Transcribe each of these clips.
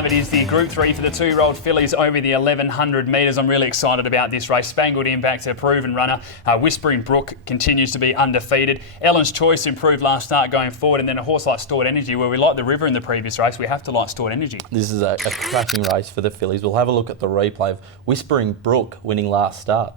5. It is the Group 3 for the 2-year-old fillies over the 1100 metres. I'm really excited about this race. Spangled Impact, a proven runner. Whispering Brook continues to be undefeated. Ellen's Choice improved last start going forward. And then a horse like Stored Energy, where we liked the River in the previous race, we have to like Stored Energy. This is a cracking race for the fillies. We'll have a look at the replay of Whispering Brook winning last start.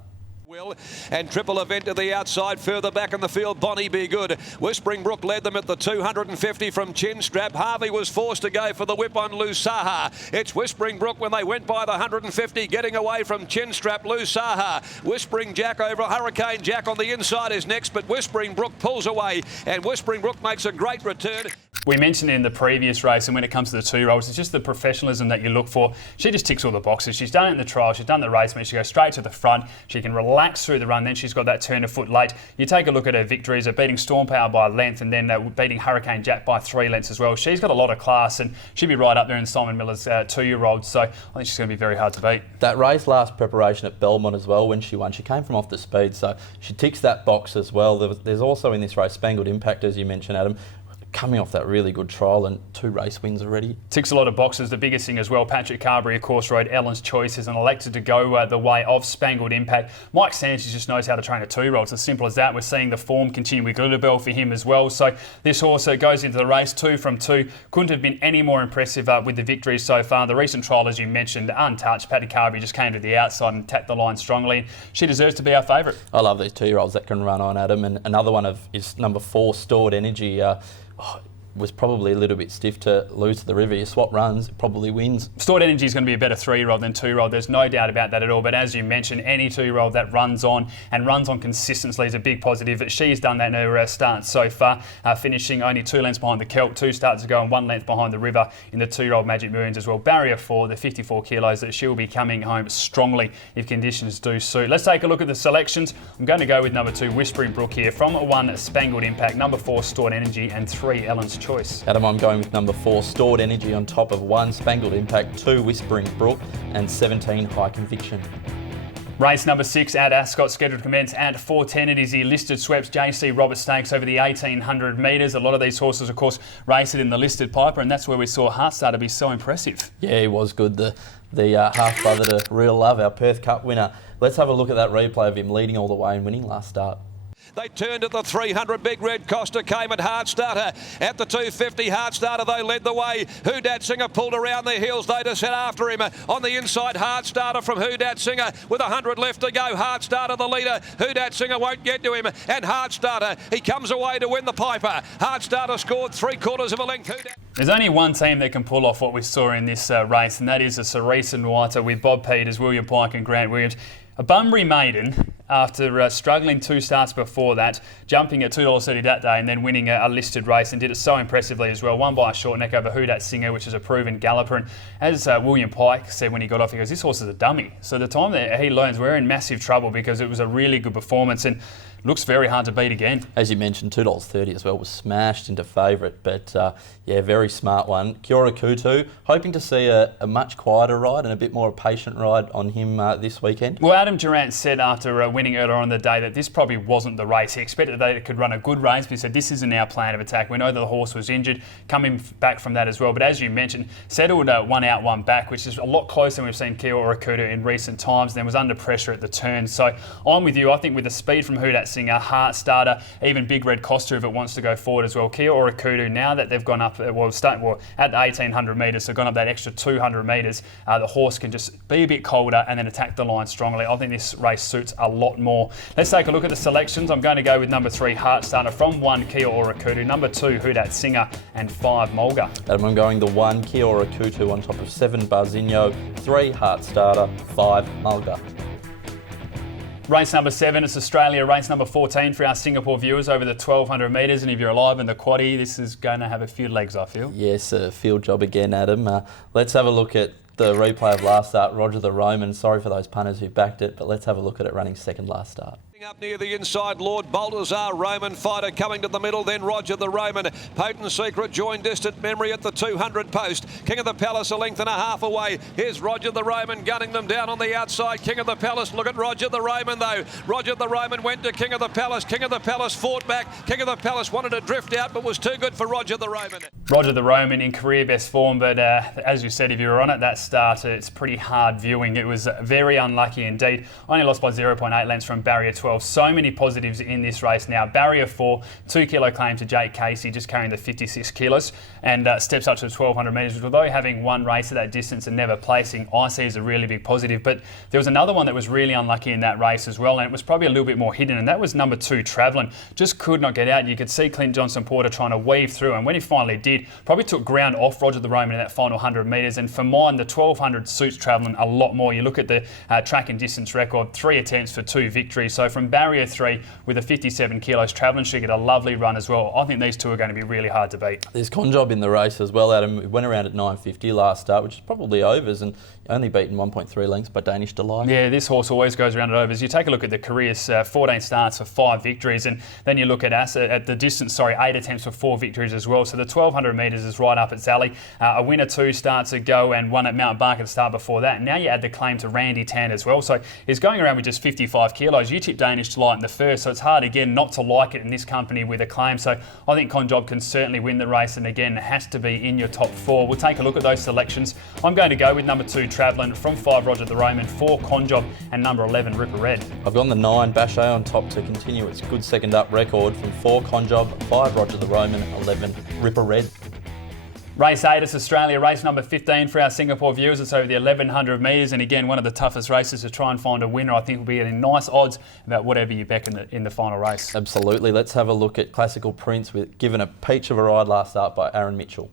And Triple Event to the outside, further back in the field, Bonnie Be Good. Whispering Brook led them at the 250 from Chinstrap. Harvey was forced to go for the whip on Lusaha. It's Whispering Brook when they went by the 150, getting away from Chinstrap. Lusaha, Whispering Jack over Hurricane Jack on the inside is next, but Whispering Brook pulls away, and Whispering Brook makes a great return. We mentioned in the previous race, and when it comes to the 2-year-olds, it's just the professionalism that you look for. She just ticks all the boxes. She's done it in the trial, she's done the race meet, she goes straight to the front, she can relax through the run, then she's got that turn of foot late. You take a look at her victories, beating Storm Power by a length, and then beating Hurricane Jack by 3 lengths as well. She's got a lot of class, and she'll be right up there in Simon Miller's 2-year-old, so I think she's going to be very hard to beat. That race last preparation at Belmont as well, when she won, she came from off the speed, so she ticks that box as well. There's also in this race Spangled Impact, as you mentioned, Adam, coming off that really good trial and 2 race wins already. Ticks a lot of boxes. The biggest thing as well, Patrick Carberry, of course, rode Ellen's Choice, and elected to go the way of Spangled Impact. Mike Sanchez just knows how to train a 2-year-old. It's as simple as that. We're seeing the form continue with Glitterbell for him as well. So this horse goes into the race 2 from 2. Couldn't have been any more impressive with the victories so far. The recent trial, as you mentioned, untouched. Patrick Carberry just came to the outside and tapped the line strongly. She deserves to be our favourite. I love these 2-year-olds that can run on, Adam. And another one is number 4, Stored Energy. Was probably a little bit stiff to lose to the River. You swap runs, it probably wins. Stored Energy is going to be a better 3-year-old than 2-year-old. There's no doubt about that at all. But as you mentioned, any 2-year-old that runs on consistently is a big positive. She's done that in her start so far, finishing only 2 lengths behind the Kelp, 2 starts ago, and 1 length behind the River in the 2-year-old Magic Millions as well. Barrier 4, the 54 kilos, that she'll be coming home strongly if conditions do suit. Let's take a look at the selections. I'm going to go with number 2, Whispering Brook here. From 1, Spangled Impact, number 4, Stored Energy, and 3, Ellen's Choice. Adam, I'm going with number 4, Stored Energy on top of 1, Spangled Impact, 2, Whispering Brook, and 17, High Conviction. Race number 6 at Ascot, scheduled to commence at 4:10. It is the listed sweeps JC Roberts Stakes over the 1800 metres. A lot of these horses, of course, race it in the listed Piper, and that's where we saw Heartstarter be so impressive. Yeah, he was good. The half-brother to Real Love, our Perth Cup winner. Let's have a look at that replay of him leading all the way and winning last start. They turned at the 300. Big Red Costa came at Heartstarter. At the 250, Heartstarter, they led the way. Who Dat Singer pulled around their heels. They just set after him. On the inside, Heartstarter from Who Dat Singer with 100 left to go. Heartstarter, the leader. Who Dat Singer won't get to him. And Heartstarter, he comes away to win the Piper. Heartstarter scored 3/4 of a length. There's only one team that can pull off what we saw in this race, and that is the Cerise and Whiter with Bob Peters, William Pike and Grant Williams. A Bunbury maiden, after struggling 2 starts before that, jumping at $2.30 that day and then winning a listed race, and did it so impressively as well. Won by a short neck over Who Dat Singer, which is a proven galloper. And as William Pike said when he got off, he goes, this horse is a dummy. So the time that he learns, we're in massive trouble because it was a really good performance and looks very hard to beat again. As you mentioned, $2.30 as well was smashed into favourite, but yeah, very smart one. Kiora Kutu, hoping to see a much quieter ride and a bit more patient ride on him this weekend. Well, Adam Durant said after winning earlier on in the day that this probably wasn't the race. He expected that it could run a good race, but he said this isn't our plan of attack. We know that the horse was injured, coming back from that as well. But as you mentioned, settled 1 out, 1 back, which is a lot closer than we've seen Kiora Kutu in recent times. Then was under pressure at the turn. So I'm with you. I think with the speed from Who Dat Singer, Heartstarter, even Big Red Costa if it wants to go forward as well. Kiora Kutu, now that they've gone up, at the 1800 metres, so gone up that extra 200 metres, the horse can just be a bit colder and then attack the line strongly. I think this race suits a lot more. Let's take a look at the selections. I'm going to go with number 3, Heartstarter, from 1, Kiora Kutu, number 2, Who Dat Singer, and 5, Mulga. Adam, I'm going the 1, Kiora Kutu on top of 7, Barzinho, 3, Heartstarter, 5, Mulga. Race number 7, it's Australia, race number 14 for our Singapore viewers over the 1200 metres. And if you're alive in the quaddie, this is going to have a few legs, I feel. Yes, a field job again, Adam. Let's have a look at the replay of last start. Roger the Roman, sorry for those punters who backed it, but let's have a look at it running second last start. Up near the inside, Lord Balthazar, Roman Fighter coming to the middle, then Roger the Roman. Potent Secret joined Distant Memory at the 200 post. King of the Palace a length and a half away. Here's Roger the Roman gunning them down on the outside. King of the Palace, look at Roger the Roman though. Roger the Roman went to King of the Palace. King of the Palace fought back. King of the Palace wanted to drift out but was too good for Roger the Roman. Roger the Roman in career best form, but as you said, if you were on at that start, it's pretty hard viewing. It was very unlucky indeed. Only lost by 0.8 lengths from barrier 12. So many positives in this race now. Barrier 4, 2 kilo claim to Jake Casey, just carrying the 56 kilos, and steps up to 1200 metres, which although having one race at that distance and never placing, I see as a really big positive. But there was another one that was really unlucky in that race as well, and it was probably a little bit more hidden, and that was number 2, Travelling. Just could not get out. You could see Clint Johnson-Porter trying to weave through, and when he finally did, probably took ground off Roger the Roman in that final 100 metres, and for mine, the 1200 suits Travelling a lot more. You look at the track and distance record, 3 attempts for 2 victories. So from barrier 3 with a 57 kilos, Travelling should get a lovely run as well. I think these two are going to be really hard to beat. There's Conjob in the race as well, Adam. It went around at 9.50 last start, which is probably overs, and only beaten 1.3 lengths by Danish Delight. Yeah, this horse always goes around at overs. You take a look at the careers, 14 starts for 5 victories, and then you look at the distance, 8 attempts for 4 victories as well. So the 1200 metres is right up its alley. A winner 2 starts ago and one at Mount Barker to start before that. Now you add the claim to Randy Tan as well. So he's going around with just 55 kilos. You tip Danish Delight in the first, so it's hard again not to like it in this company with a claim. So I think Conjob can certainly win the race, and again, it has to be in your top 4. We'll take a look at those selections. I'm going to go with number 2, Travelling, from 5, Roger the Roman, 4, Conjob, and number 11, Ripper Red. I've gone the 9, Bashay on top to continue its good second up record, from 4, Conjob, 5, Roger the Roman, 11, Ripper Red. Race 8, it's Australia, race number 15 for our Singapore viewers. It's over the 1100 metres, and again, one of the toughest races to try and find a winner. I think will be getting nice odds about whatever you back in the final race. Absolutely. Let's have a look at Classical Prince, given a peach of a ride last start by Aaron Mitchell.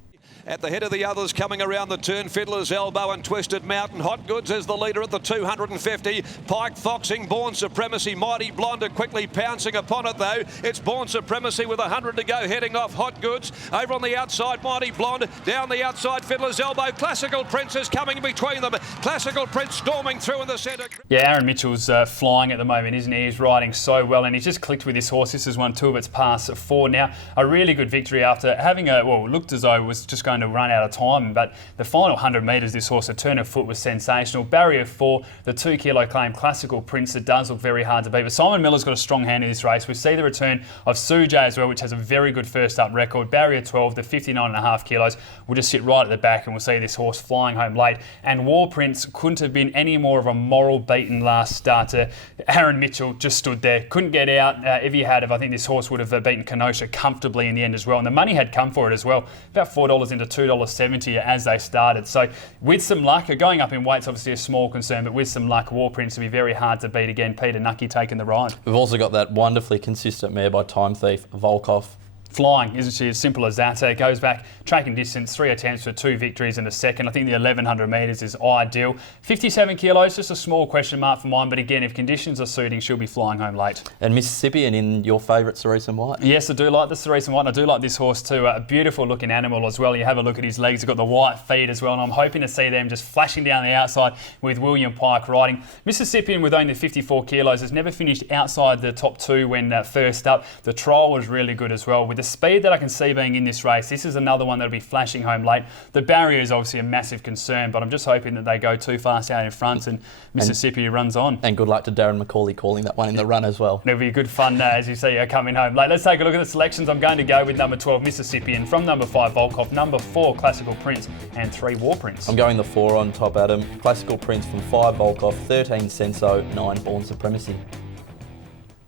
At the head of the others coming around the turn, Fiddler's Elbow and Twisted Mountain. Hot Goods is the leader at the 250. Pike Foxing, Born Supremacy, Mighty Blonde are quickly pouncing upon it though. It's Born Supremacy with 100 to go, heading off Hot Goods. Over on the outside, Mighty Blonde. Down the outside, Fiddler's Elbow. Classical Prince is coming between them. Classical Prince storming through in the centre. Yeah, Aaron Mitchell's flying at the moment, isn't he? He's riding so well, and he's just clicked with this horse. This is 2 of its past 4 now. A really good victory after having looked as though it was just going to run out of time, but the final 100 metres, this horse, a turn of foot was sensational. Barrier 4, the 2 kilo claim, Classical Prince, it does look very hard to beat, but Simon Miller's got a strong hand in this race. We see the return of Sujay as well, which has a very good first up record. Barrier 12, the 59.5 kilos, will just sit right at the back, and we'll see this horse flying home late. And War Prince couldn't have been any more of a moral beaten last starter. Aaron Mitchell just stood there, couldn't get out. If he had, I think this horse would have beaten Kenosha comfortably in the end as well, and the money had come for it as well. About $4 into $2.70 as they started. So with some luck, going up in weight's obviously a small concern, but with some luck, War Prince will be very hard to beat again. Peter Nucky taking the ride. We've also got that wonderfully consistent mare by Time Thief, Volkov. Flying, isn't she? As simple as that. It goes back, track and distance, 3 attempts for 2 victories in the second. I think the 1100 metres is ideal. 57 kilos, just a small question mark for mine, but again, if conditions are suiting, she'll be flying home late. And Mississippian in your favourite Cerise and White? Yes, I do like the Cerise and White, and I do like this horse too. A beautiful looking animal as well. You have a look at his legs, he's got the white feet as well, and I'm hoping to see them just flashing down the outside with William Pike riding. Mississippian with only 54 kilos has never finished outside the top 2 when first up. The trial was really good as well. With the speed that I can see being in this race, this is another one that'll be flashing home late. The barrier is obviously a massive concern, but I'm just hoping that they go too fast out in front and Mississippi runs on. And good luck to Darren McCauley calling that one in the run as well. It'll be good fun as you see her coming home late. Let's take a look at the selections. I'm going to go with number 12, Mississippian, from number 5, Volkov, number 4, Classical Prince, and 3, War Prince. I'm going the 4 on top, Adam. Classical Prince from 5, Volkov, 13, Senso, 9, Born Supremacy.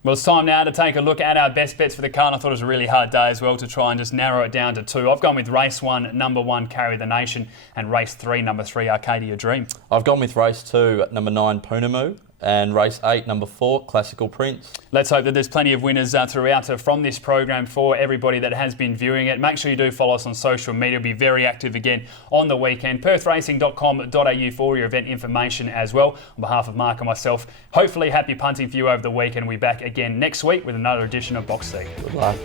Well, it's time now to take a look at our best bets for the card. I thought it was a really hard day as well to try and just narrow it down to 2. I've gone with race 1, number 1, Carry the Nation, and race 3, number 3, Arcadia Dream. I've gone with race 2, number 9, Poonamoo, and race 8, number 4, Classical Prince. Let's hope that there's plenty of winners throughout from this program for everybody that has been viewing it. Make sure you do follow us on social media. We'll be very active again on the weekend. PerthRacing.com.au for your event information as well. On behalf of Mark and myself, hopefully happy punting for you over the weekend. We'll be back again next week with another edition of Box Seat. Good luck.